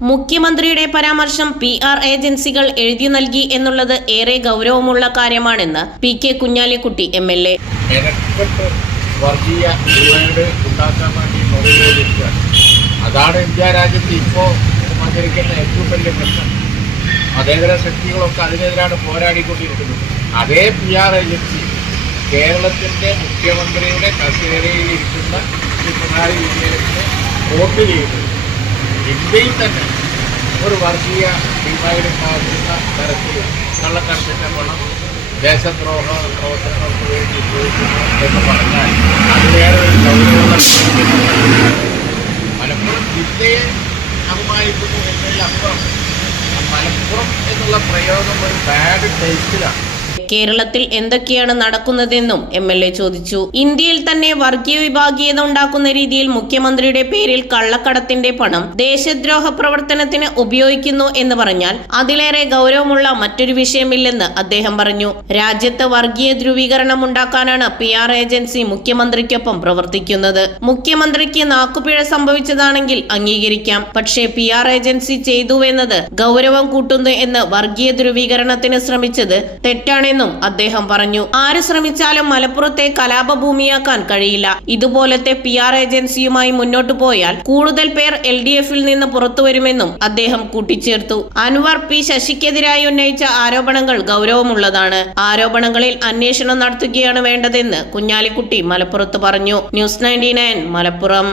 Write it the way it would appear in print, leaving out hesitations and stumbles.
മുഖ്യമന്ത്രിയുടെ പരാമർശം PR ഏജൻസികൾ എഴുതി നൽകി എന്നുള്ളത് ഏറെ ഗൗരവമുള്ള കാര്യമാണെന്ന് PK കുഞ്ഞാലിക്കുട്ടി MLA. അതാണ് ഇന്ത്യ രാജ്യത്ത് ഇപ്പോൾ വന്നിരിക്കുന്ന ഏറ്റവും വലിയ പ്രശ്നം. മതേതര ശക്തികളൊക്കെ അതിനെതിരാണ് പോരാടിക്കൊണ്ടിരിക്കുന്നത്. അതേ PR ഏജൻസി കേരളത്തിൻ്റെ മുഖ്യമന്ത്രിയുടെ കസേരയിലിരിക്കുന്ന ശ്രീ പിണറായി വിജയനെ വോട്ട് ചെയ്ത് ഇന്ത്യയിൽ തന്നെ ഒരു വർഗീയ ഡിവൈഡുണ്ടാകുന്ന തരത്തിൽ കള്ളക്കടത്തിൻ്റെ പണം ദേശദ്രോഹ പ്രവർത്തനങ്ങൾക്ക് വേണ്ടി ഉപയോഗിക്കുന്നു എന്ന് പറഞ്ഞാൽ അതിലേറെ ഒരു ഗൗരവമുള്ള മലപ്പുറം ജില്ലയെ അപമാനിക്കുന്നു എന്നതിലപ്പുറം മലപ്പുറം എന്നുള്ള പ്രയോഗം ഒരു ബാഡ് ടേസ്റ്റിലാണ്. കേരളത്തിൽ എന്തൊക്കെയാണ് നടക്കുന്നതെന്നും MLA ചോദിച്ചു. ഇന്ത്യയിൽ തന്നെ വർഗീയ വിഭാഗീയത ഉണ്ടാക്കുന്ന രീതിയിൽ മുഖ്യമന്ത്രിയുടെ പേരിൽ കള്ളക്കടത്തിന്റെ പണം ദേശദ്രോഹ പ്രവർത്തനത്തിന് ഉപയോഗിക്കുന്നു എന്ന് പറഞ്ഞാൽ അതിലേറെ ഗൗരവമുള്ള മറ്റൊരു വിഷയമില്ലെന്ന് അദ്ദേഹം പറഞ്ഞു. രാജ്യത്ത് വർഗീയ ധ്രുവീകരണം ഉണ്ടാക്കാനാണ് PR ഏജൻസി മുഖ്യമന്ത്രിക്കൊപ്പം പ്രവർത്തിക്കുന്നത്. മുഖ്യമന്ത്രിക്ക് നാക്കുപിഴ സംഭവിച്ചതാണെങ്കിൽ അംഗീകരിക്കാം. പക്ഷേ PR ഏജൻസി ചെയ്തുവെന്നത് ഗൗരവം കൂട്ടുന്നു എന്ന് വർഗീയ ധ്രുവീകരണത്തിന് ശ്രമിച്ചത് തെറ്റാണ് അദ്ദേഹം പറഞ്ഞു. ആര് ശ്രമിച്ചാലും മലപ്പുറത്തെ കലാപഭൂമിയാക്കാൻ കഴിയില്ല. ഇതുപോലത്തെ PR ഏജൻസിയുമായി മുന്നോട്ടു പോയാൽ കൂടുതൽ പേർ LDF-ൽ നിന്ന് പുറത്തുവരുമെന്നും അദ്ദേഹം കൂട്ടിച്ചേർത്തു. അൻവർ P ശശിക്കെതിരായി ഉന്നയിച്ച ആരോപണങ്ങൾ ഗൗരവമുള്ളതാണ്. ആരോപണങ്ങളിൽ അന്വേഷണം നടത്തുകയാണ് വേണ്ടതെന്ന് കുഞ്ഞാലിക്കുട്ടി മലപ്പുറത്ത് പറഞ്ഞു. ന്യൂസ് 99 മലപ്പുറം.